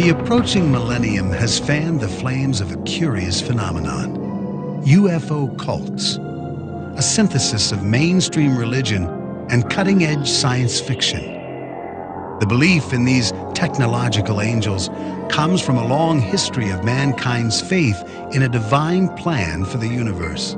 The approaching millennium has fanned the flames of a curious phenomenon: UFO cults, a synthesis of mainstream religion and cutting-edge science fiction. The belief in these technological angels comes from a long history of mankind's faith in a divine plan for the universe.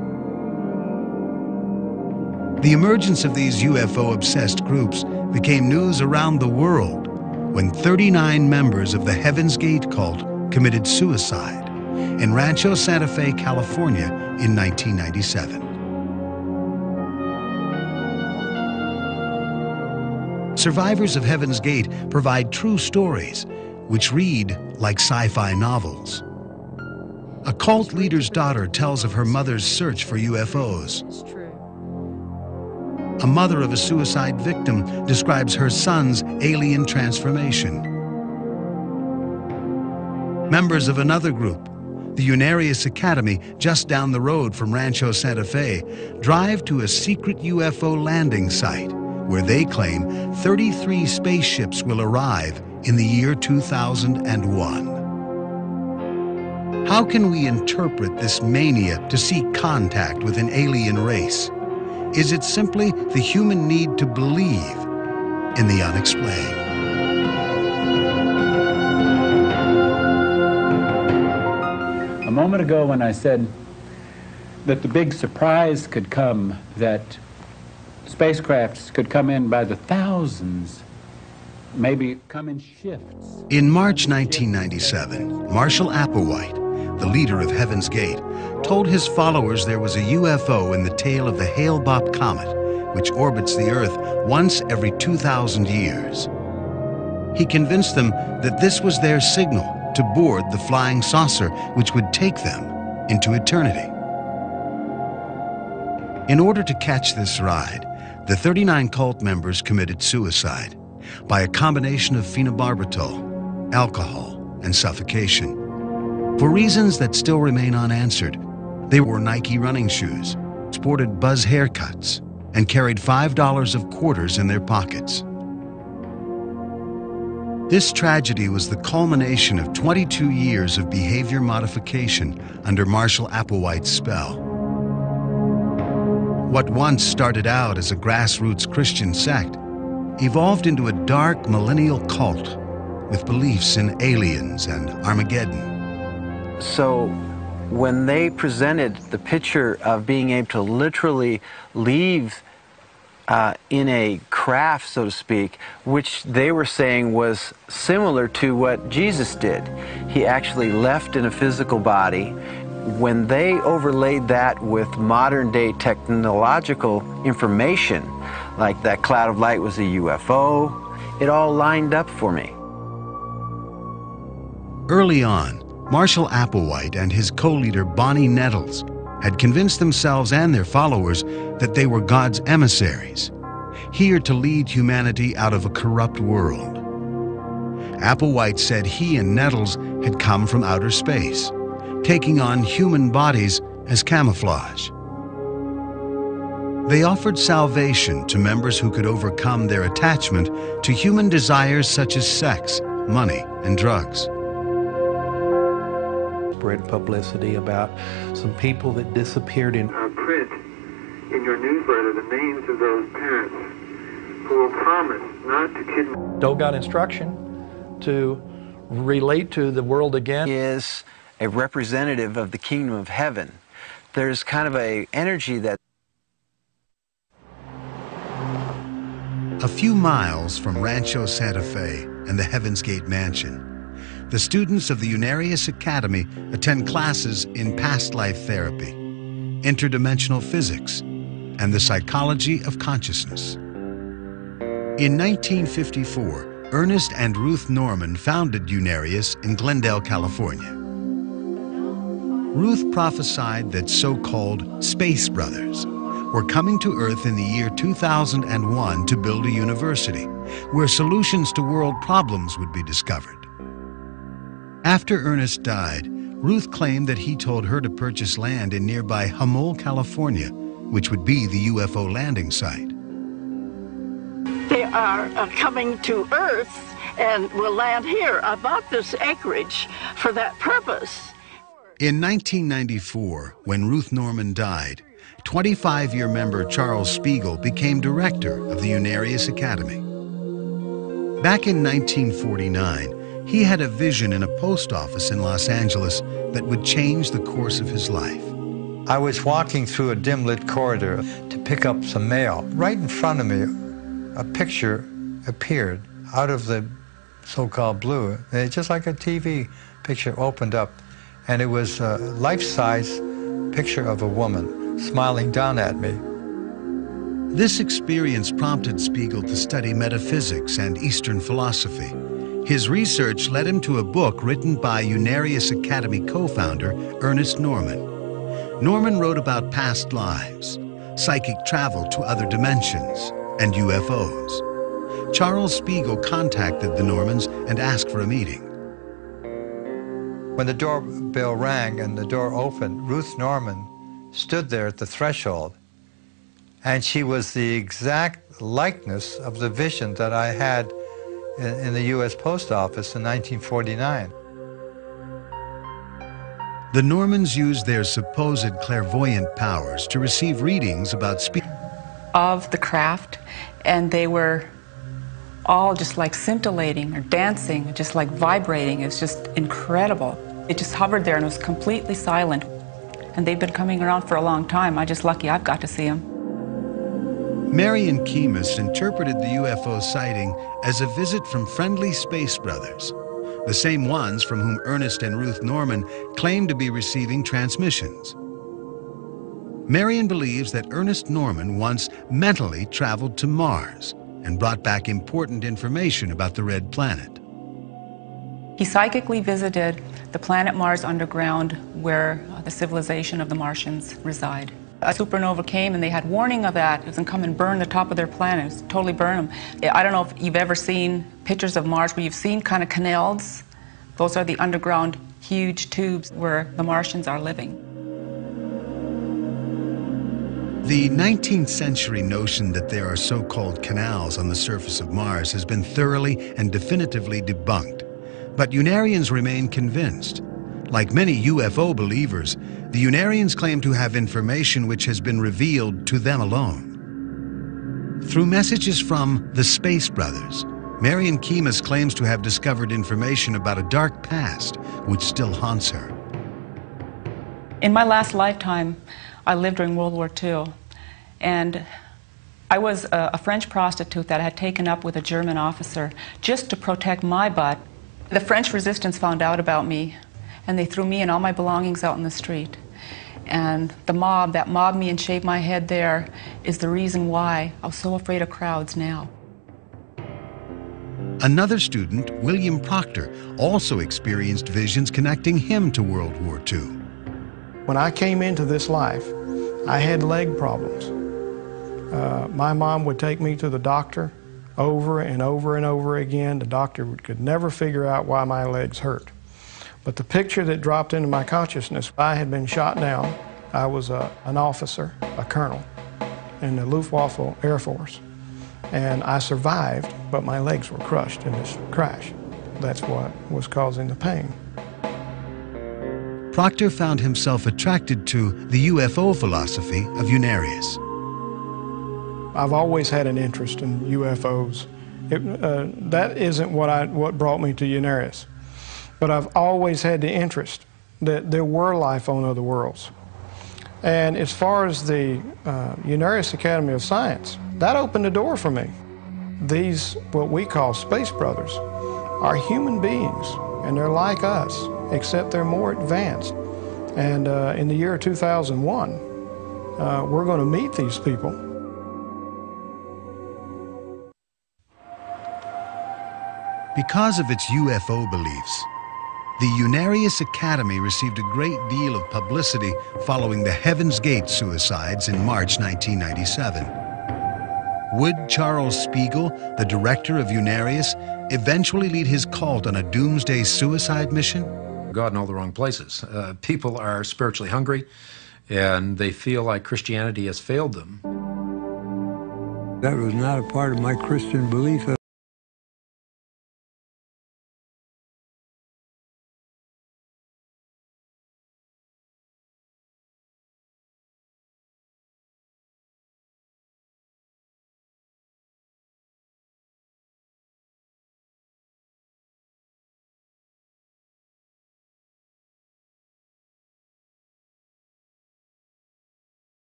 The emergence of these UFO-obsessed groups became news around the world when 39 members of the Heaven's Gate cult committed suicide in Rancho Santa Fe, California in 1997. Survivors of Heaven's Gate provide true stories which read like sci-fi novels. A cult leader's daughter tells of her mother's search for UFOs. A mother of a suicide victim describes her son's alien transformation. Members of another group, the Unexplained Academy, just down the road from Rancho Santa Fe, drive to a secret UFO landing site where they claim 33 spaceships will arrive in the year 2001. How can we interpret this mania to seek contact with an alien race? Is it simply the human need to believe in the unexplained? A moment ago when I said that the big surprise could come, that spacecrafts could come in by the thousands, maybe come in shifts. In March 1997, Marshall Applewhite, the leader of Heaven's Gate, told his followers there was a UFO in the tail of the Hale-Bopp comet, which orbits the Earth once every 2,000 years. He convinced them that this was their signal to board the flying saucer which would take them into eternity. In order to catch this ride, the 39 cult members committed suicide by a combination of phenobarbital, alcohol, and suffocation. For reasons that still remain unanswered, they wore Nike running shoes, sported buzz haircuts, and carried $5 of quarters in their pockets. This tragedy was the culmination of 22 years of behavior modification under Marshall Applewhite's spell. What once started out as a grassroots Christian sect evolved into a dark millennial cult with beliefs in aliens and Armageddon. So when they presented the picture of being able to literally leave in a craft, so to speak, which they were saying was similar to what Jesus did. He actually left in a physical body. When they overlaid that with modern-day technological information, like that cloud of light was a UFO, it all lined up for me. Early on, Marshall Applewhite and his co-leader Bonnie Nettles had convinced themselves and their followers that they were God's emissaries, here to lead humanity out of a corrupt world. Applewhite said he and Nettles had come from outer space, taking on human bodies as camouflage. They offered salvation to members who could overcome their attachment to human desires such as sex, money, and drugs. Spread publicity about some people that disappeared in print in your newsletter the names of those parents who will promise not to kidnap. Doe got instruction to relate to the world again. Is a representative of the kingdom of heaven. There's kind of an energy that... A few miles from Rancho Santa Fe and the Heaven's Gate Mansion, the students of the Unexplained Academy attend classes in past life therapy, interdimensional physics, and the psychology of consciousness. In 1954, Ernest and Ruth Norman founded Unarius in Glendale, California. Ruth prophesied that so-called Space Brothers were coming to Earth in the year 2001 to build a university where solutions to world problems would be discovered. After Ernest died, Ruth claimed that he told her to purchase land in nearby Humboldt, California, which would be the UFO landing site. They are coming to Earth and will land here. I bought this acreage for that purpose. In 1994, when Ruth Norman died, 25-year member Charles Spiegel became director of the Unarius Academy. Back in 1949, he had a vision in a post office in Los Angeles that would change the course of his life. I was walking through a dim-lit corridor to pick up some mail. Right in front of me, a picture appeared out of the so-called blue. Just like a TV picture opened up, and it was a life-size picture of a woman smiling down at me. This experience prompted Spiegel to study metaphysics and Eastern philosophy. His research led him to a book written by Unarius Academy co-founder Ernest Norman. Norman wrote about past lives, psychic travel to other dimensions, and UFOs. Charles Spiegel contacted the Normans and asked for a meeting. When the doorbell rang and the door opened, Ruth Norman stood there at the threshold, and she was the exact likeness of the vision that I had in the U.S. Post Office in 1949. The Normans used their supposed clairvoyant powers to receive readings about of the craft, and they were all just like scintillating or dancing, just like vibrating. It was just incredible. It just hovered there and it was completely silent. And they've been coming around for a long time. I'm just lucky I've got to see them. Marion Keymis interpreted the UFO sighting as a visit from friendly space brothers, the same ones from whom Ernest and Ruth Norman claimed to be receiving transmissions. Marion believes that Ernest Norman once mentally traveled to Mars and brought back important information about the red planet. He psychically visited the planet Mars underground where the civilization of the Martians reside. A supernova came and they had warning of that. It was going to come and burn the top of their planet. It was totally burn them. I don't know if you've ever seen pictures of Mars where you've seen kind of canals. Those are the underground huge tubes where the Martians are living. The 19th century notion that there are so-called canals on the surface of Mars has been thoroughly and definitively debunked. But Unarians remain convinced. Like many UFO believers, the Unarians claim to have information which has been revealed to them alone. Through messages from the Space Brothers, Marion Keymis claims to have discovered information about a dark past which still haunts her. In my last lifetime, I lived during World War II, and I was a French prostitute that I had taken up with a German officer just to protect my butt. The French resistance found out about me, and they threw me and all my belongings out in the street. And the mob that mobbed me and shaved my head there is the reason why I was so afraid of crowds now. Another student, William Proctor, also experienced visions connecting him to World War II. When I came into this life, I had leg problems. My mom would take me to the doctor over and over and over again. The doctor could never figure out why my legs hurt. But the picture that dropped into my consciousness, I had been shot down. I was an officer, a colonel, in the Luftwaffe Air Force. And I survived, but my legs were crushed in this crash. That's what was causing the pain. Proctor found himself attracted to the UFO philosophy of Unarius. I've always had an interest in UFOs. That isn't what brought me to Unarius. But I've always had the interest that there were life on other worlds. And as far as the Unarius Academy of Science, that opened the door for me. These, what we call space brothers, are human beings, and they're like us, except they're more advanced. And in the year 2001, we're going to meet these people. Because of its UFO beliefs, the Unarius Academy received a great deal of publicity following the Heaven's Gate suicides in March 1997. Would Charles Spiegel, the director of Unarius, eventually lead his cult on a doomsday suicide mission? God in all the wrong places. People are spiritually hungry, and they feel like Christianity has failed them. That was not a part of my Christian belief.